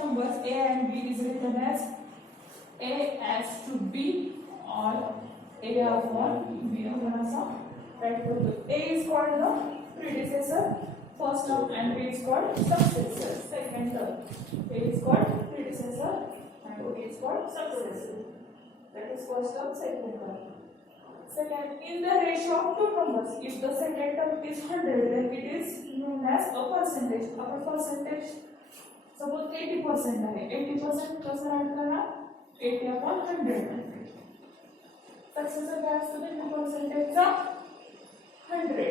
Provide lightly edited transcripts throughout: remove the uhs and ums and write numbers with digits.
numbers A and B is written as A as to B or A upon B upon असा write करतो. A is called the predecessor first term and B is called successor second term. A is called predecessor and B is called successor. That is first term, second term. Second, in the ratio of two numbers, if the second term is 100, then it is known as a percentage. Our percentage, suppose 80% आहे. 80% कसं write करणार? 80 upon 100. Successor काय असतं ते percentage चा 100.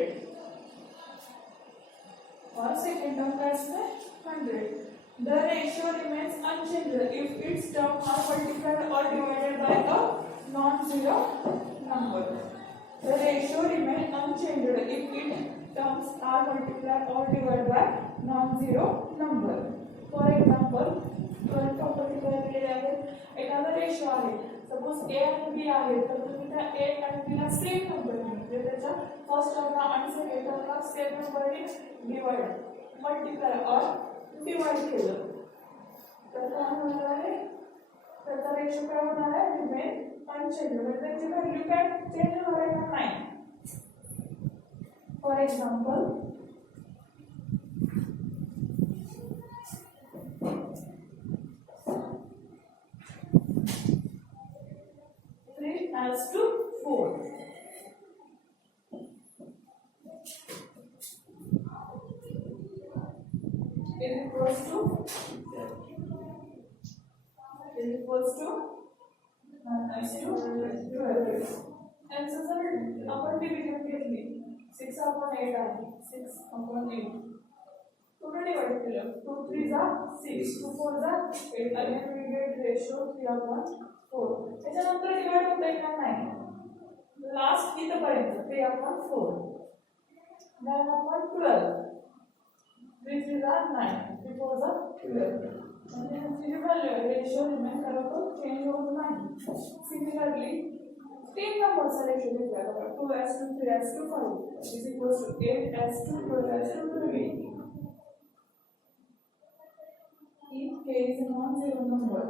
और second term काय असतं 100. The ratio remains unchanged if its terms are multiplied or divided by a non-zero number. The ratio remains unchanged if its terms are multiplied or divided by non-zero number. For example, current property काय दिलेली आहे? एखादा रेशो आहे. Suppose A and B आहे तर तुम्ही त्या A and B ला सेम नंबर म्हणजे त्याच्या फर्स्ट टर्मला आणि सेकंड टर्मला सेम नंबरने डिवाइड मल्टिप्लाय और डिवाइड केलं तर काय होणार आहे त्याचा रेशो काय होणार आहे रिमेन अनचेंज म्हणजे त्याची व्हॅल्यू काय चेंज होणार नाही. For example as to 4 is equals to as to 12. And so sir आपण डिव्हिजन घेतली 6 upon 8 आहे 6 upon 8 पूर्ण डिवाइड केलं 2 3 जा 6 2 4 जा 8 again we get ratio 3 upon 4 त्याच्यानंतर डिवाइड होता येणार नाही लास्ट इथपर्यंत 3 upon 4 9 upon 12 3 3 जा 9 3 4 जा 12 म्हणजे ह्याची जी व्हॅल्यू आहे रेशो रिमेन करतो चेंज होत नाही. सिमिलरली तीन नंबरचा रेशो घेतला बघा 2:3:5 is equals to 8:12:3. if k is a non-zero number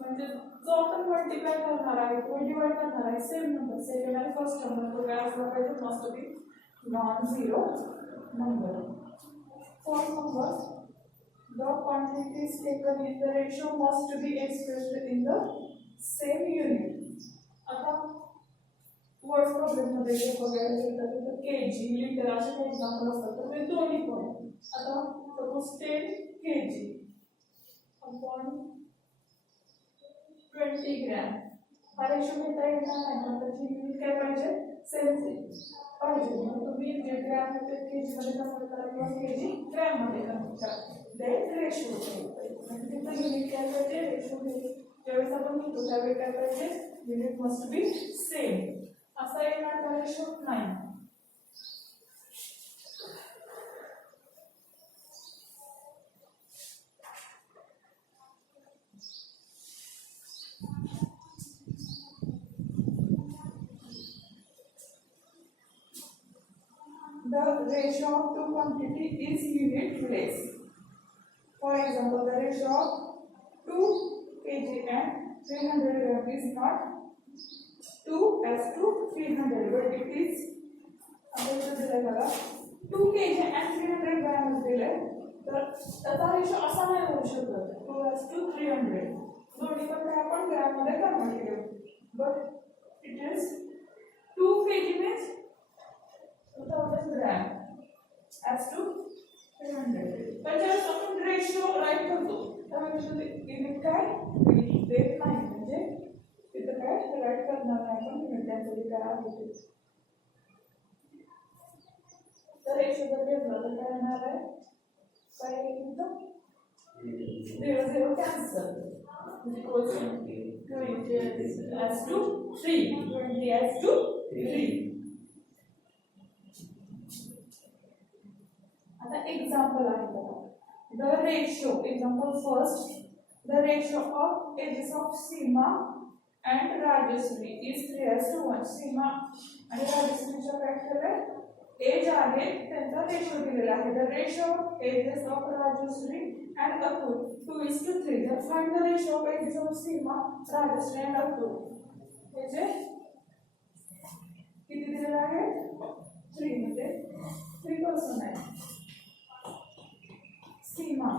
म्हणजे जो आपण मल्टिप्लाय करणार आहे तो डिवाइड करणार आहे सेम नंबर सेकंड आणि फर्स्ट नंबर तो काय असला पाहिजे must be non-zero number. For numbers the quantities taken in the ratio must be expressed in the same unit. आता वर्ड प्रॉब्लेम मध्ये जे बघायला गेलं तर केजी लिटर असे काही एक्झाम्पल असतात तर ते दोन्ही पण आता सपोज 10 kg अपॉन 20 ग्रॅम हा रेशो घेता येणार नाही पण त्याची युनिट काय पाहिजे सेम पाहिजे मग तुम्ही जे ग्रॅम आहे ते केजी मध्ये कन्वर्ट करा किंवा केजी ग्रॅम मध्ये कन्वर्ट करा ते रेशो म्हणजे तिथं युनिट काय पाहिजे रेशो ज्यावेळेस आपण घेतो त्यावेळी काय पाहिजे युनिट मस्ट बी सेम असा येणार का रेशो नाही. The ratio of two quantity is unitless. For example, the ratio of 2 kg and 300 gram is not 2:300, but it is 2 kg and 300 gram दिले तर त्याचा रेशो असा नाही होऊ शकत 2:300 दोन्ही पण आपण ग्रॅम मध्ये कन्वर्ट केले but it is 2 kg means 2000 gram as to 300 पण जर आपण रेशो राईट करतो त्यामुळे युनिट काय देत नाही म्हणजे तिथं काय राईट करणार नाही आपण युनिट त्यांचं काय आहे तर रेशो जर घेतला तर काय येणार आहे काय तिथं 0 0 cancel equals to 20 as to 3 20 as to 3. आता example आहे बघा the ratio example first the ratio of ages of Seema and Rajashree is 3:1. Seema आणि राजश्रीच्या काय केलंय एज आहे त्यांचा रेशो दिलेला आहे the ratio of ages of Rajashree and Atul 2:3. Then find the ratio of edges of Seema, Rajashree and Atul. म्हणजे किती दिलेलं आहे 3 मध्ये 3% आहे. सीमा,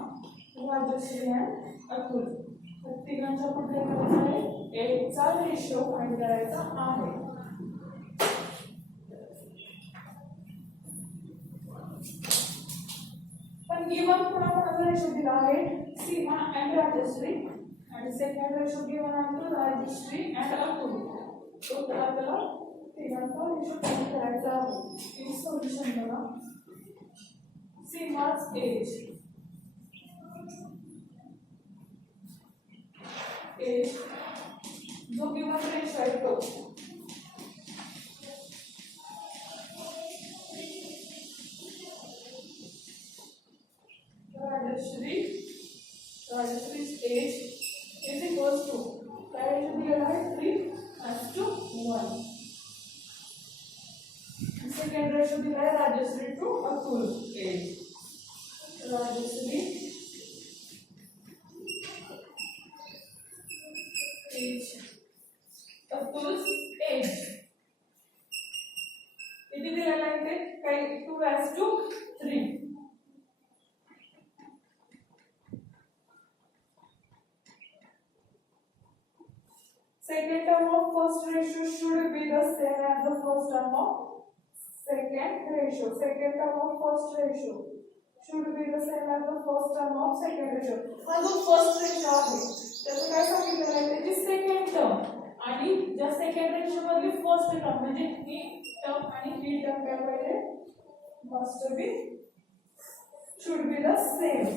राजश्री and अतुल तर तिघांचा कुठे करायचा आहे 8 चा रेशो फाइंड करायचा आहे. पण गिवन कोणाकोणाचा रेशो दिला आहे सीमा and राजश्री आणि सेकंड रेशो गिवन आहे तो राजश्री and अतुल. तो तर आपल्याला तिघांचा रेशो फाइंड करायचा आहे. इन सोल्यूशन बघा सीमा's age जो गिवन रेशो आहे तो Rajashree's age is equals to क्या रेशो दिया है 3:1. सेकेंड रेशो दिया है Rajashree to Atul age. Rajashree age Atul age किती दिलेला आहे ते काही 2:3. Second term of first ratio should be the same as the first term of second ratio. Second term of first ratio should be the same as the first term of second ratio. हा जो first ratio आहे त्याचं काय सांगितलं आहे त्याची second term आणि ज्या second ratio मधली first term म्हणजे ही term आणि ही term काय पाहिजे must be should be the same.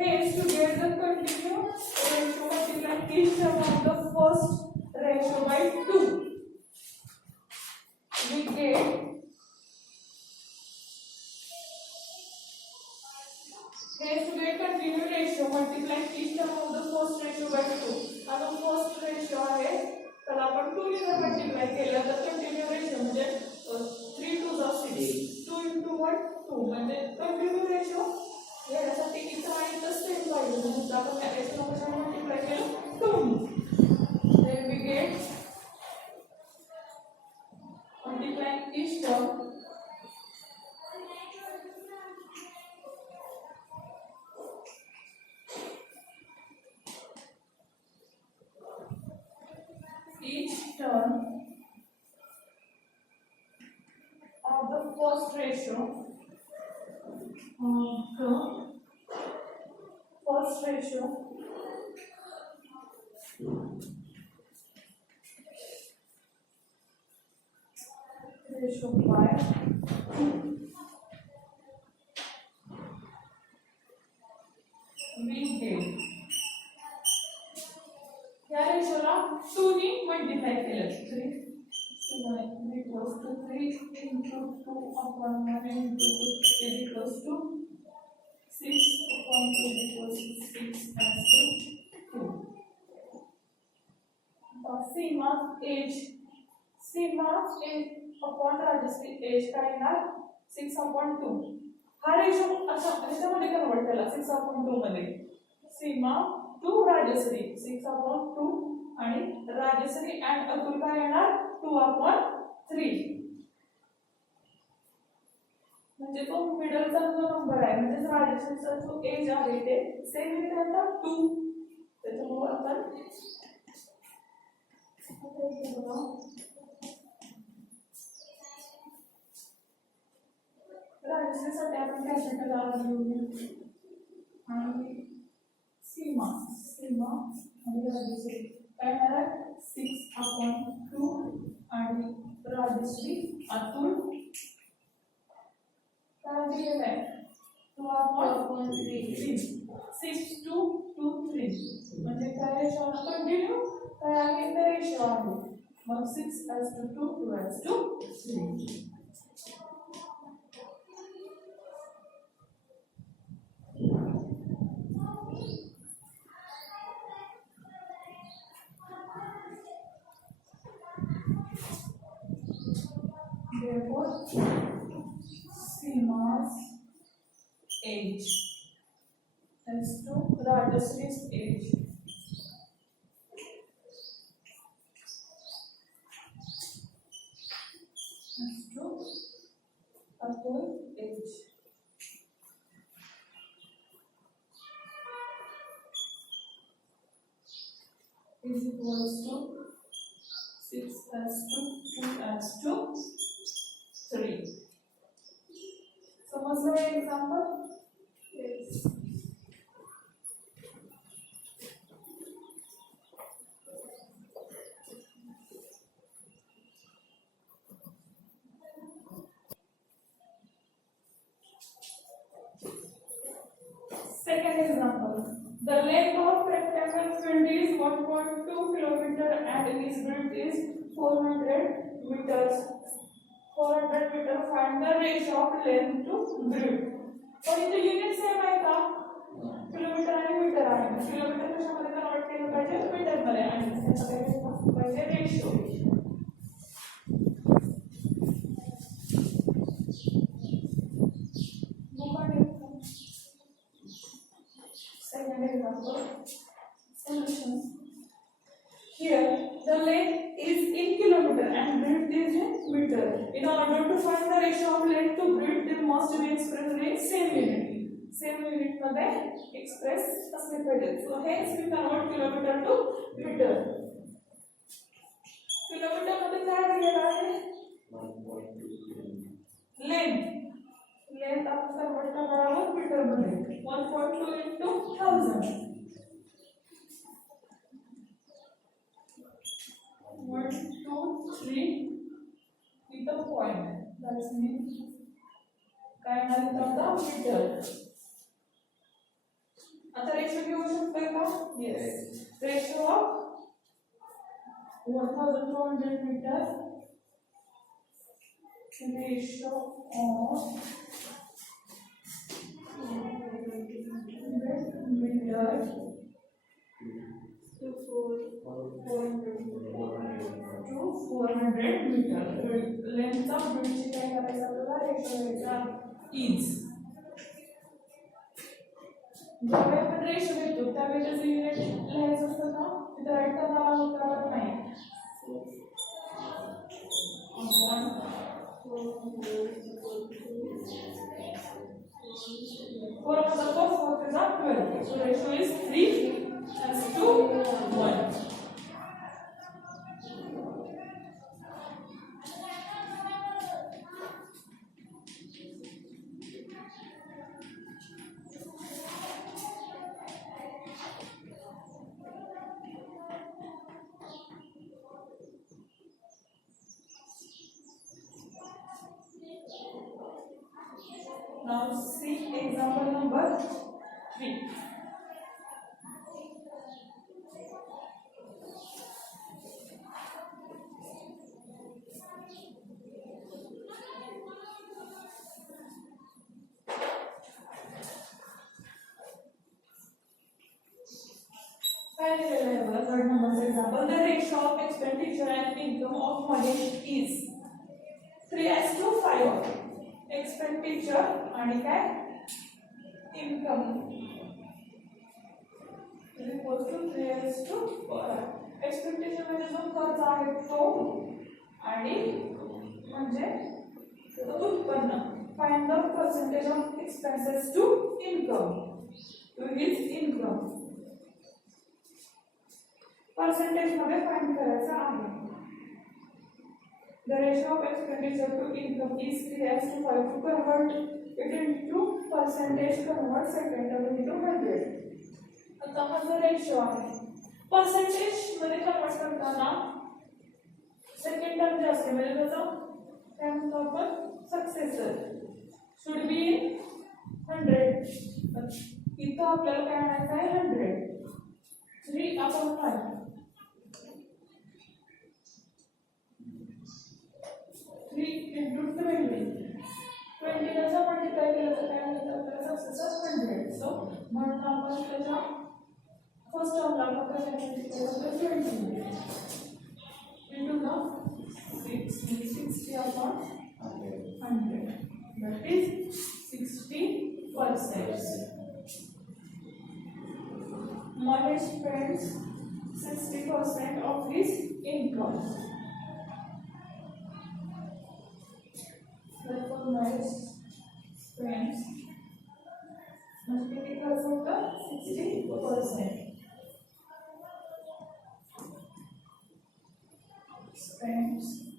Hence, to get the continuous ratio, multiply each term of the first ratio by 2. We get hence to get continuous ratio, multiply each term of the first ratio by 2. आता first ratio आहे तर आपण 2 ने जर मल्टिप्लाय केलं तर continuous ratio म्हणजे 3 2 6 2 into 1 2 म्हणजे continuous ratio यासाठी इथं आणि तर सेम पाहिजे म्हणून आपण या रेशो कशाने मल्टिप्लाय केलं 2. then we get multiplying each term of the first ratio ratio by we get या रेशोला 2 ने मल्टिप्लाय केलं 3 equals to 3 into 2 upon 1 into 2 is equals to 6 upon 2 is equals to 6 as to 2. Seema's age upon Rajashri age काय येणार 6 upon 2. हा रेशो अशा ह्याच्यामध्ये कन्वर्ट केला 6 upon 2 मध्ये. सीमा टू राजश्री 6 upon 2 आणि राजश्री and अतुल काय येणार 2 upon 3. म्हणजे तो मिडलचा जो नंबर आहे म्हणजे राजश्रीचा जो एज आहे ते सेम येईल आता 2. त्याच्यामुळे आपण राजश्रीसाठी आपण कॅपिटल आर घेऊया आणि सीमा आणि राजश्री काय येणार 6 upon 2 आणि राजश्री अतुल काय दिलेलं आहे 2 upon 3 6 2 2 3 म्हणजे काय रेशो कंटिन्यू काय आहे ते रेशो आहे मग 6 as to 2 2 as to 3. Therefore, Seema's age S2 Rajashree age. S2 Atul age. Is equals to 6s2 2s2 3. समजलं हे example? Yes. Second example. The length of rectangle field is 1.2 km and its width is 400 meters. 400 meter. Find the ratio of length to width. पण इथे unit same आहे का? किलोमीटर आणि मीटर आहे. किलोमीटर कशामध्ये कन्वर्ट केलं पाहिजे? मीटर मध्ये. आणि त्याचा पाहिजे ratio. Second example. Solution. Here, the length is in kilometer and width is in meter. In order to find the ratio of length to width, it must be expressed in same unit. Same unit मध्ये express असले पाहिजे. So hence we convert kilometer to meter. Kilometre मध्ये काय दिलेलं आहे? 1.2 length. Length आपण convert करणार आहोत मीटर मध्ये. 1.2 into 1000. 1, 2, 3 with a point. That means काय म्हणतात आता मीटर. आता रेशो घेऊ शकतो का? Yes. Ratio of 1200 meter. Ratio of meter to 400 meter. Length of bridge काय करायचं आपल्याला? रेशो घ्यायचा is. ज्यावेळी आपण रेशो घेतो त्यावेळी त्याचं युनिट लिहायचं असतं का? तिथे राईट करणारा होता नाही. Four of the four is up 12. So ratio is 3:1. Now see example number 3. Third number example. The ratio of expenditure and income of money is 3:5. Expenditure आणि काय? Income is equal to 3:5. Expenditure म्हणजे जो खर्च आहे तो आणि म्हणजे उत्पन्न. Find the percentage of expenses to income. To his income. Percentage मध्ये फाइंड करायचा आहे. The ratio of expenditure to income is 3:5. To convert it into percentage, convert second term into 100. आता हा जो रेशो आहे पर्सेंटेज मध्ये कन्वर्ट करताना सेकंड टर्म जे असते म्हणजे त्याचा काय म्हणतो आपण सक्सेसर शुड बी 100. इथं आपल्याला काय आणायचं आहे 100. 3/5. 3 into 20. 20 त्याचा मल्टिप्लाय केलं तर काय होतं आपल्याला सक्सेसर 100. सो म्हणून आपण त्याच्या फर्स्ट टर्मला फक्त मल्टिप्लाय केलं 20 into the 60/100. That is 60%. Manish spends 60% of his income. Therefore, Manish spends किती खर्च होता 60%. Spends